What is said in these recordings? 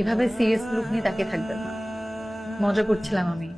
এভাবে serious look নিয়ে তাকিয়ে থাকবেন না, মজা করছিলাম আমি।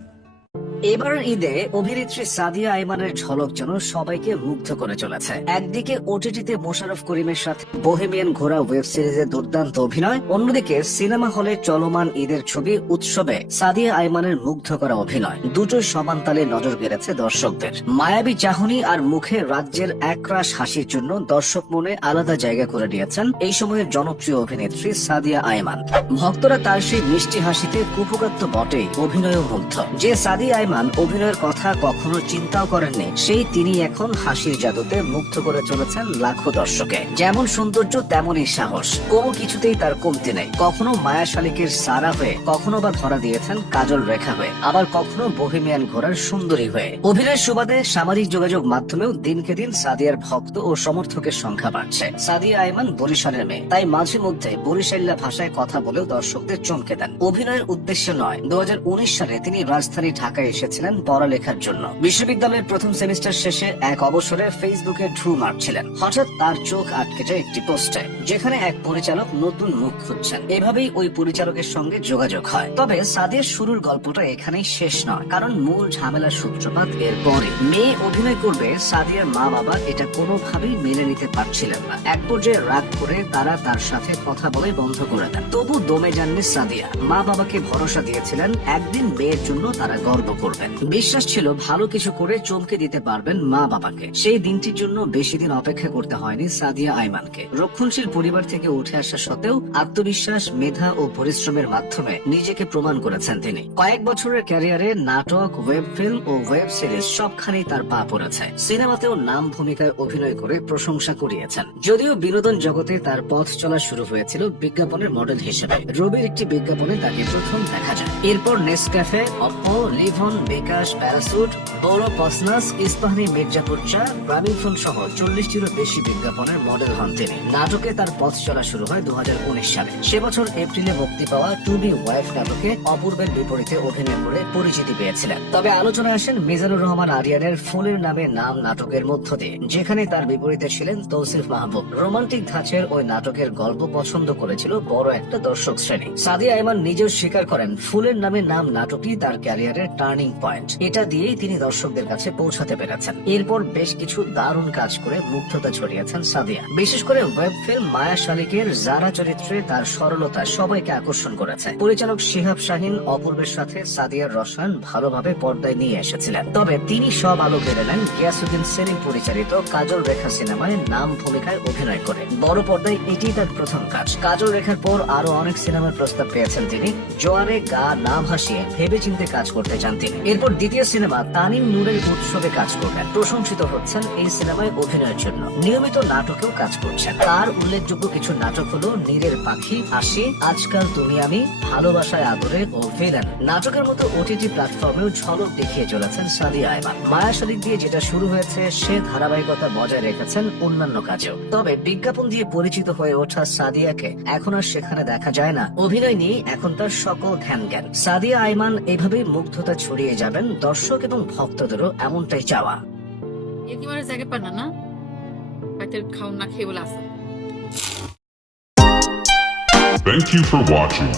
এবার ঈদে অভিনেত্রী সাদিয়া আইমানের ঝলক যেন সবাইকে মুগ্ধ করে চলেছে। একদিকে ওটিটিতে মোশাররফ করিমের সাথে বোহেমিয়ান ঘোড়া ওয়েব সিরিজে দুর্দান্ত অভিনয়, অন্যদিকে সিনেমা হলে চলমান ঈদের ছবি উৎসবে সাদিয়া আইমানের মুগ্ধ করা অভিনয়, দুটোই সমান তালে নজর কেড়েছে দর্শকদের। মায়াবী চাহনি আর মুখে রাজ্যের একরাশ হাসির জন্য দর্শক মনে আলাদা জায়গা করে নিয়েছেন এই সময়ের জনপ্রিয় অভিনেত্রী সাদিয়া আইমান। ভক্তরা তার সেই মিষ্টি হাসিতে কুপোকাত তো বটেই, অভিনয়ও মুগ্ধ। যে সাদিয়া অভিনয়ের কথা কখনো চিন্তাও করেননি, সেই তিনি এখন হাসির জাদুতে মুগ্ধ করে চলেছেন লাখো দর্শকে। যেমন সৌন্দর্য তেমনই সাহস, কোনো কিছুতেই তার কমতি নেই। কখনো মায়া শালিকের সারা হয়ে, কখনো বা ধরা দিয়েছেন কাজল রেখা হয়ে, আবার কখনো বোহেমিয়ান ঘোড়ার সুন্দরী হয়ে। অভিনয়ের সুবাদে সামাজিক যোগাযোগ মাধ্যমেও দিনকে দিন সাদিয়ার ভক্ত ও সমর্থকের সংখ্যা বাড়ছে। সাদিয়া আইমান বরিশালের মেয়ে, তাই মাঝে মধ্যে বরিশাল্লা ভাষায় কথা বলেও দর্শকদের চমকে দেন। অভিনয়ের উদ্দেশ্যে নয়, 2019 সালে তিনি রাজধানী ঢাকায় এসেছিলেন পড়ালেখার জন্য। বিশ্ববিদ্যালয়ের প্রথম সেমিস্টার শেষে এক অবসরে ফেসবুকে ঢু মারছিলেন। হঠাৎ তার চোখ আটকে যায় একটি পোস্টে, যেখানে এক পরিচালক নতুন মুখ খুঁজছেন। এভাবেই ওই পরিচালকের সঙ্গে যোগাযোগ হয়। তবে সাদিয়ার শুরুর গল্পটা এখানেই শেষ নয়, কারণ মূল ঝামেলার সূত্রপাত এর পরে। মেয়ে অভিনয় করবে, সাদিয়ার মা বাবা এটা কোনোভাবেই মেনে নিতে পারছিলেন না। এক পর্যায়ে রাগ করে তারা তার সাথে কথা বলে বন্ধ করে দেন। তবু দমে যাননি সাদিয়া। মা বাবাকে ভরসা দিয়েছিলেন একদিন মেয়ের জন্য তারা গর্ব করবেন। বিশ্বাস ছিল ভালো কিছু করে চমকে দিতে পারবেন মা বাবাকে। সেই দিনটির জন্য বেশি দিন অপেক্ষা করতে হয়নি সাদিয়া আইমানকে। রক্ষণশীল পরিবার থেকে উঠে আসা সত্ত্বেও আত্মবিশ্বাস, মেধা ও পরিশ্রমের মাধ্যমে নিজেকে প্রমাণ করেছেন তিনি। কয়েক বছরের ক্যারিয়ারে নাটক, ওয়েব ফিল্ম ও ওয়েব সিরিজ সবখানেই তার পা পড়েছে। সিনেমাতেও নাম ভূমিকায় অভিনয় করে প্রশংসা কুড়িয়েছেন। যদিও বিনোদন জগতে তার পথ চলা শুরু হয়েছিল বিজ্ঞাপনের মডেল হিসেবে। রবির একটি বিজ্ঞাপনে তাকে প্রথম দেখা যায়। এরপর নেসক্যাফে, অপ্পো, লিভন, বিকাশ, প্যারাসুট, বড় পসনাস, ইস্পাহানি মির্জাপুর চা, গ্রামীণফোন সহ 40টিরও বেশি বিজ্ঞাপনের মডেল হন তিনি। নাটকে তার পথ চলা শুরু হয় 2019 সালে। সে বছর এপ্রিলে মুক্তি পাওয়া টু বি ওয়াইফ নাটকে অপূর্বের বিপরীতে অভিনয় করে পরিচিতি পেয়েছিলেন। তবে আলোচনায় আসেন মিজানুর রহমান আরিয়ানের ফুলের নামে নাম নাটকের মধ্য দিয়ে, যেখানে তার বিপরীতে ছিলেন তৌসিফ মাহবুব। রোমান্টিক ধাঁচের ওই নাটকের গল্প পছন্দ করেছিল বড় একটা দর্শক শ্রেণী। সাদিয়া আইমান নিজেও স্বীকার করেন ফুলের নামে নাম নাটকই তার ক্যারিয়ারের টার্নিং পয়েন্ট। এটা দিয়েই তিনি দর্শকদের কাছে পৌঁছাতে পেরেছেন। এরপর বেশ কিছু দারুণ কাজ করে মুগ্ধতা ছড়িয়েছেন সাদিয়া। বিশেষ করে ওয়েব ফিল্ম মায়া শালিকের জারা চরিত্রে তার সরলতা সবাইকে আকর্ষণ করেছে। পরিচালক শিহাব শাহিন অপূর্বের সাথে সাদিয়ার রসায়ন ভালোভাবে পর্দায় নিয়ে এসেছিলেন। তবে তিনি সব আলো কেড়ে নেন গিয়াসউদ্দিন সেলিম পরিচালিত কাজল রেখা সিনেমায় নাম ভূমিকায় অভিনয় করে। বড় পর্দায় এটি তার প্রথম কাজ। কাজল রেখার পর আরো অনেক সিনেমার প্রস্তাব পেয়েছেন তিনি। জোয়ারে গা না ভাসিয়ে ভেবে চিন্তে কাজ করতে চান তিনি। এরপর দ্বিতীয় সিনেমা তানিম নূরের উৎসবে কাজ করবেন। প্রশংসিত হচ্ছেন এই সিনেমায় অভিনয়ের জন্য। নিয়মিত নাটকেও কাজ করছেন। তার উল্লেখযোগ্য কিছু নাটক হলো নীরের পাখি, আসি, আজকাল তুমি আমি, ভালোবাসায় আদরে ও ভিলেন। নাটকের মতো ওটিটি প্ল্যাটফর্মেও ঝলক দেখিয়ে চলেছেন সাদিয়া আইমান। মায়া শালিক দিয়ে যেটা শুরু হয়েছে, সে ধারাবাহিকতা বজায় রেখেছেন অন্যান্য কাজেও। তবে বিজ্ঞাপন দিয়ে পরিচিত হয়ে ওঠা সাদিয়াকে এখন আর সেখানে দেখা যায় না। অভিনয় নিয়ে এখন তার সকল ধ্যান জ্ঞান। সাদিয়া আইমান এভাবেই মুগ্ধতা ছড়িয়ে যাবেন, দর্শক এবং ভক্তদেরও এমনটাই চাওয়া। একেবারে জায়গা পান না, পেটের খাওন না খেয়ে বলে আসা। Thank you for watching.